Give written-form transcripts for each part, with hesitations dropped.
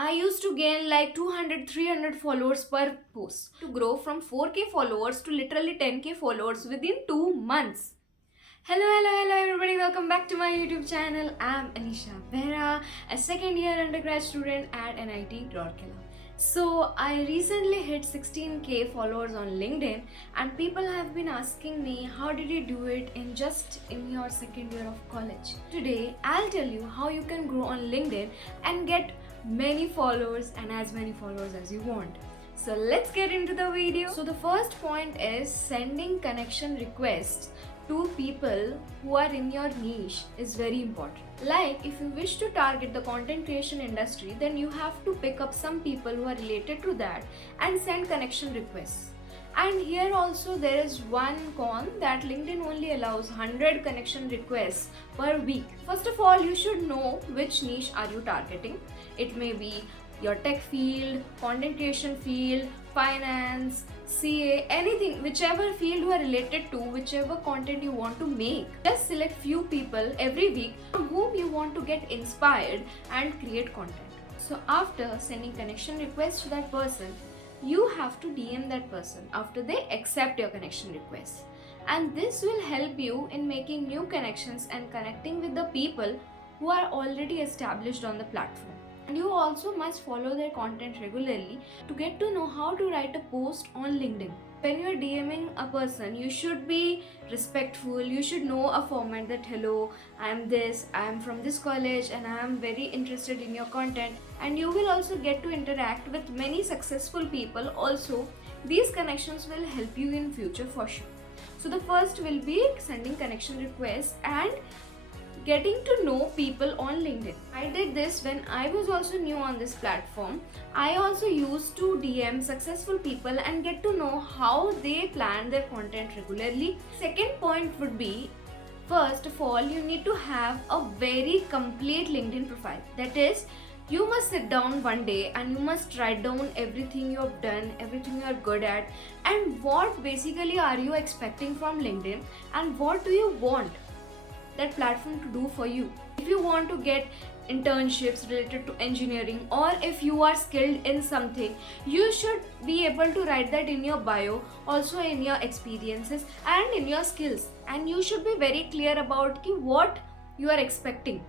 I used to gain like 200, 300 followers per post to grow from 4k followers to literally 10k followers within 2 months. Hello everybody, welcome back to my YouTube channel. I'm Anisha Behra, a second year undergrad student at NIT Rourkela. So I recently hit 16k followers on LinkedIn and people have been asking me how did you do it in your second year of college. Today I'll tell you how you can grow on LinkedIn and get many followers and as many followers as you want. So let's get into the video. So the first point is sending connection requests to people who are in your niche is very important. Like if you wish to target the content creation industry, then you have to pick up some people who are related to that and send connection requests. And here also there is one con that LinkedIn only allows 100 connection requests per week. First of all, you should know which niche are you targeting. It may be your tech field, content creation field, finance, CA, anything, whichever field you are related to, whichever content you want to make. Just select few people every week from whom you want to get inspired and create content. So after sending connection request to that person, you have to DM that person after they accept your connection request. And this will help you in making new connections and connecting with the people who are already established on the platform. And you also must follow their content regularly to get to know how to write a post on LinkedIn. When you are DMing a person, you should be respectful. You should know a format that hello, I am this, I am from this college and I am very interested in your content. And you will also get to interact with many successful people. Also, these connections will help you in future for sure. So the first will be sending connection requests and getting to know people on LinkedIn. I did this when I was also new on this platform. I also used to DM successful people and get to know how they plan their content regularly. Second point would be, first of all, you need to have a very complete LinkedIn profile. That is, you must sit down one day and you must write down everything you have done, everything you are good at, and what basically are you expecting from LinkedIn and what do you want that platform to do for you. If you want to get internships related to engineering or if you are skilled in something, you should be able to write that in your bio, also in your experiences and in your skills. And you should be very clear about what you are expecting.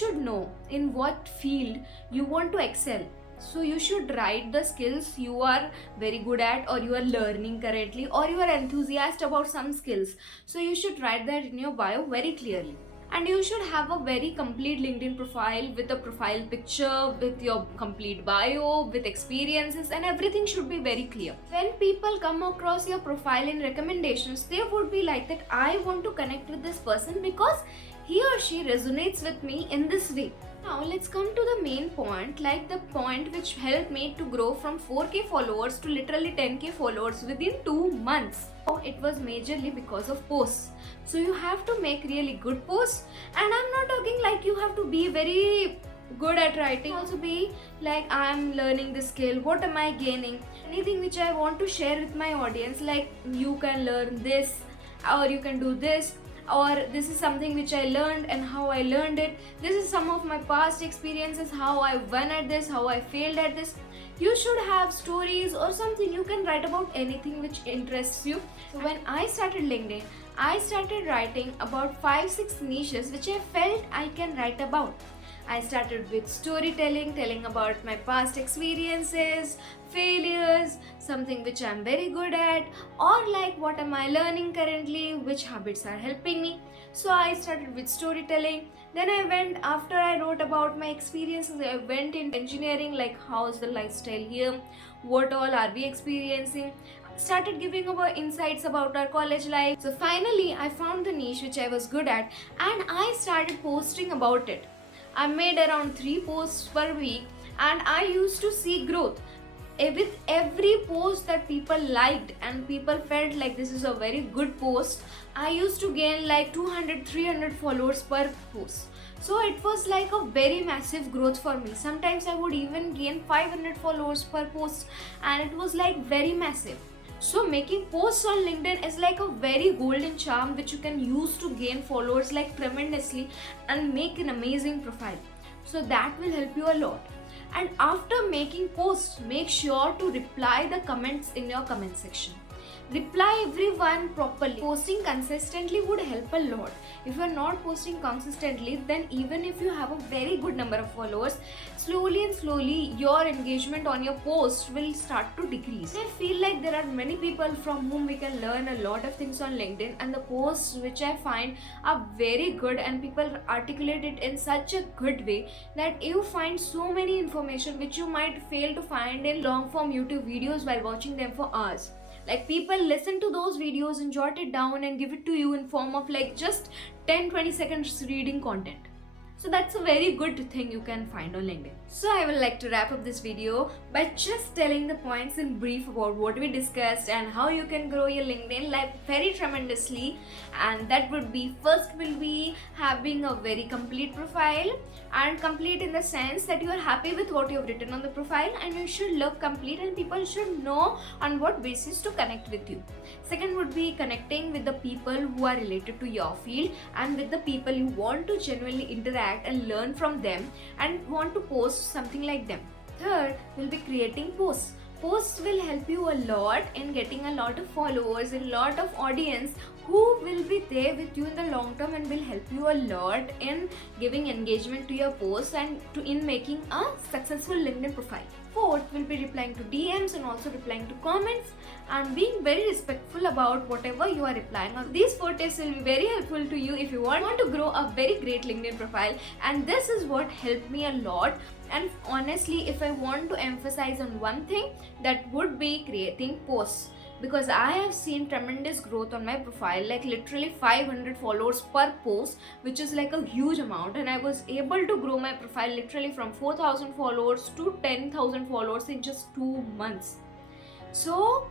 You should know in what field you want to excel. So you should write the skills you are very good at or you are learning currently or you are enthusiastic about some skills. So you should write that in your bio very clearly. And you should have a very complete LinkedIn profile with a profile picture, with your complete bio, with experiences, and everything should be very clear. When people come across your profile in recommendations, they would be like that I want to connect with this person because he or she resonates with me in this way. Now let's come to the main point, like the point which helped me to grow from 4k followers to literally 10k followers within 2 months. So it was majorly because of posts. So you have to make really good posts, and I'm not talking like you have to be very good at writing. Also be like I'm learning this skill, what am I gaining, anything which I want to share with my audience, like you can learn this or you can do this, or this is something which I learned and how I learned it. This is some of my past experiences, how I won at this, how I failed at this. You should have stories or something. You can write about anything which interests you. So when I started LinkedIn, I started writing about 5-6 niches which I felt I can write about. I started with storytelling, telling about my past experiences, failures, something which I'm very good at, or like what am I learning currently, which habits are helping me. So I started with storytelling. Then I went, after I wrote about my experiences, I went into engineering, like how's the lifestyle here, what all are we experiencing. Started giving our insights about our college life. So finally I found the niche which I was good at and I started posting about it. I made around 3 posts per week and I used to see growth. With every post that people liked and people felt like this is a very good post, I used to gain like 200, 300 followers per post. So it was like a very massive growth for me. Sometimes I would even gain 500 followers per post and it was like very massive. So making posts on LinkedIn is like a very golden charm which you can use to gain followers like tremendously and make an amazing profile. So that will help you a lot. And after making posts, make sure to reply the comments in your comment section. Reply everyone properly. Posting consistently would help a lot. If you are not posting consistently, then even if you have a very good number of followers, slowly and slowly your engagement on your post will start to decrease. I feel like there are many people from whom we can learn a lot of things on LinkedIn, and the posts which I find are very good and people articulate it in such a good way that you find so many information which you might fail to find in long form YouTube videos while watching them for hours. Like, people listen to those videos and jot it down and give it to you in form of like just 10-20 seconds reading content. So that's a very good thing you can find on LinkedIn. So I would like to wrap up this video by just telling the points in brief about what we discussed and how you can grow your LinkedIn life very tremendously. And that would be, first will be having a very complete profile, and complete in the sense that you are happy with what you have written on the profile and you should look complete and people should know on what basis to connect with you. Second would be connecting with the people who are related to your field and with the people you want to genuinely interact and learn from them and want to post something like them. Third will be creating posts. Posts will help you a lot in getting a lot of followers and a lot of audience who will be there with you in the long term and will help you a lot in giving engagement to your posts and in making a successful LinkedIn profile. Fourth will be replying to DMs and also replying to comments and being very respectful about whatever you are replying on. These 4 tips will be very helpful to you if you want to grow a very great LinkedIn profile, and this is what helped me a lot. And honestly, if I want to emphasize on one thing, that would be creating posts, because I have seen tremendous growth on my profile, like literally 500 followers per post, which is like a huge amount, and I was able to grow my profile literally from 4,000 followers to 10,000 followers in just 2 months. So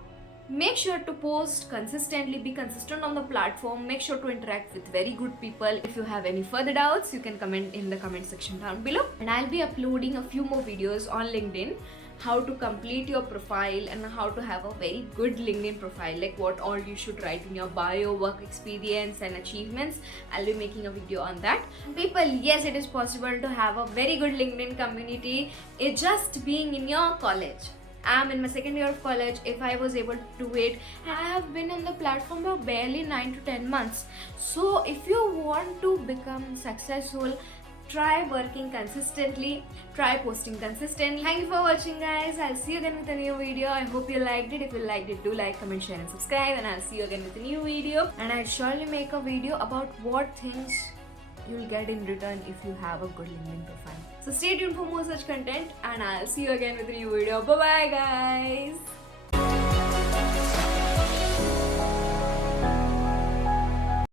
make sure to post consistently, be consistent on the platform, make sure to interact with very good people. If you have any further doubts, you can comment in the comment section down below, and I'll be uploading a few more videos on LinkedIn, how to complete your profile and how to have a very good LinkedIn profile, like what all you should write in your bio, work experience and achievements. I'll be making a video on that. People, yes, it is possible to have a very good LinkedIn community, it just being in your college. I'm in my second year of college. If I was able to do it, I have been on the platform for barely 9 to 10 months. So if you want to become successful, try working consistently, try posting consistently. Thank you for watching, guys. I'll see you again with a new video. I hope you liked it. If you liked it, do like, comment, share and subscribe, and I'll see you again with a new video. And I'll surely make a video about what things you'll get in return if you have a good LinkedIn profile. So stay tuned for more such content, and I'll see you again with a new video. Bye bye, guys.